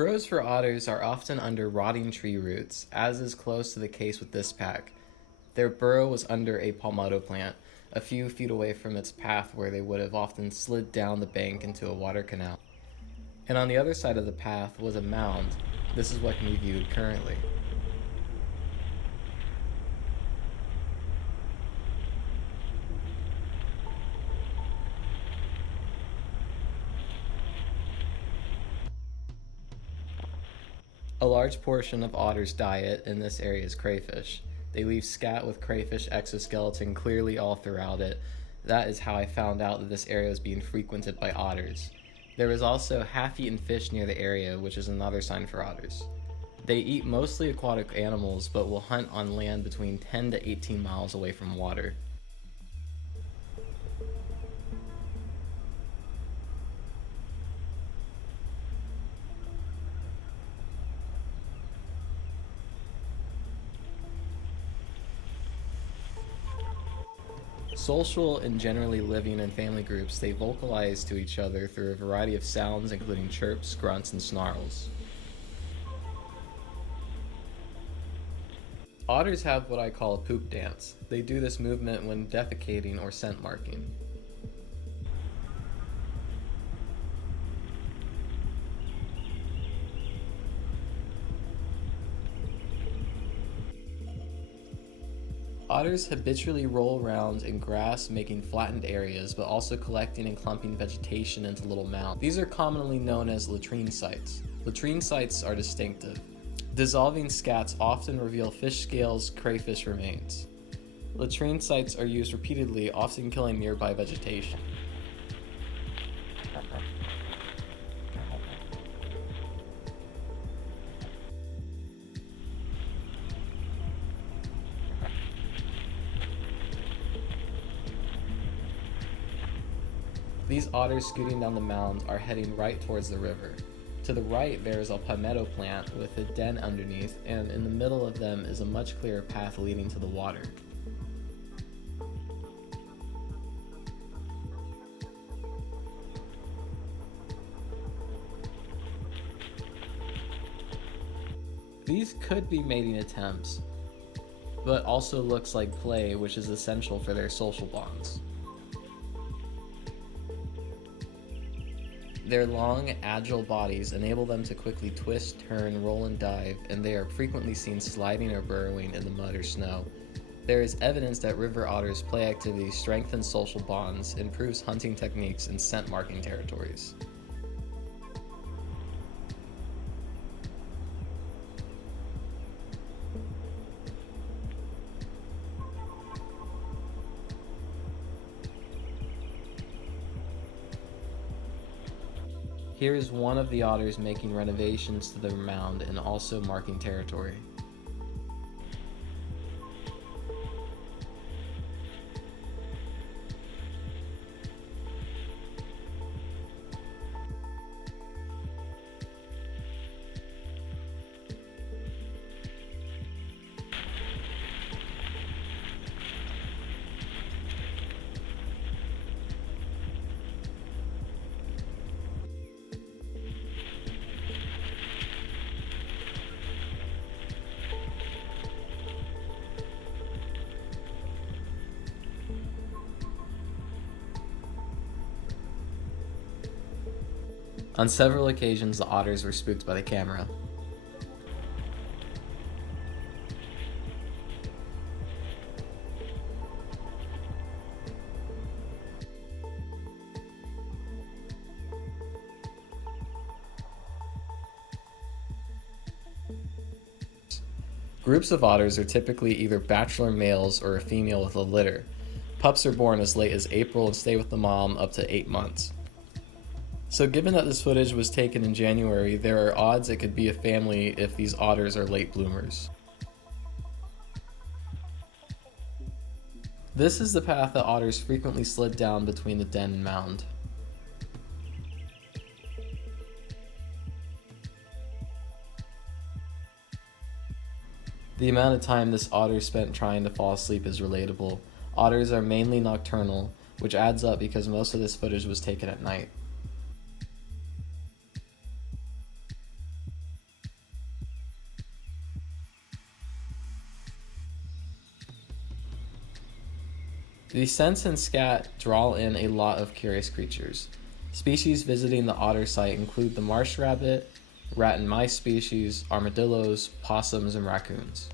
Burrows for otters are often under rotting tree roots, as is close to the case with this pack. Their burrow was under a palmetto plant, a few feet away from its path where they would have often slid down the bank into a water canal. And on the other side of the path was a mound. This is what can be viewed currently. A large portion of otters' diet in this area is crayfish. They leave scat with crayfish exoskeleton clearly all throughout it. That is how I found out that this area was being frequented by otters. There is also half-eaten fish near the area, which is another sign for otters. They eat mostly aquatic animals, but will hunt on land between 10 to 18 miles away from water. Social and generally living in family groups, they vocalize to each other through a variety of sounds including chirps, grunts, and snarls. Otters have what I call a poop dance. They do this movement when defecating or scent marking. Otters habitually roll around in grass, making flattened areas, but also collecting and clumping vegetation into little mounds. These are commonly known as latrine sites. Latrine sites are distinctive. Dissolving scats often reveal fish scales, crayfish remains. Latrine sites are used repeatedly, often killing nearby vegetation. These otters scooting down the mound are heading right towards the river. To the right there is a palmetto plant with a den underneath, and in the middle of them is a much clearer path leading to the water. These could be mating attempts, but also looks like play, which is essential for their social bonds. Their long, agile bodies enable them to quickly twist, turn, roll, and dive, and they are frequently seen sliding or burrowing in the mud or snow. There is evidence that river otters' play activities strengthen social bonds, improves hunting techniques, and scent marking territories. Here is one of the otters making renovations to their mound and also marking territory. On several occasions, the otters were spooked by the camera. Groups of otters are typically either bachelor males or a female with a litter. Pups are born as late as April and stay with the mom up to 8 months. So given that this footage was taken in January, there are odds it could be a family if these otters are late bloomers. This is the path that otters frequently slid down between the den and mound. The amount of time this otter spent trying to fall asleep is relatable. Otters are mainly nocturnal, which adds up because most of this footage was taken at night. The scents and scat draw in a lot of curious creatures. Species visiting the otter site include the marsh rabbit, rat and mice species, armadillos, possums, and raccoons.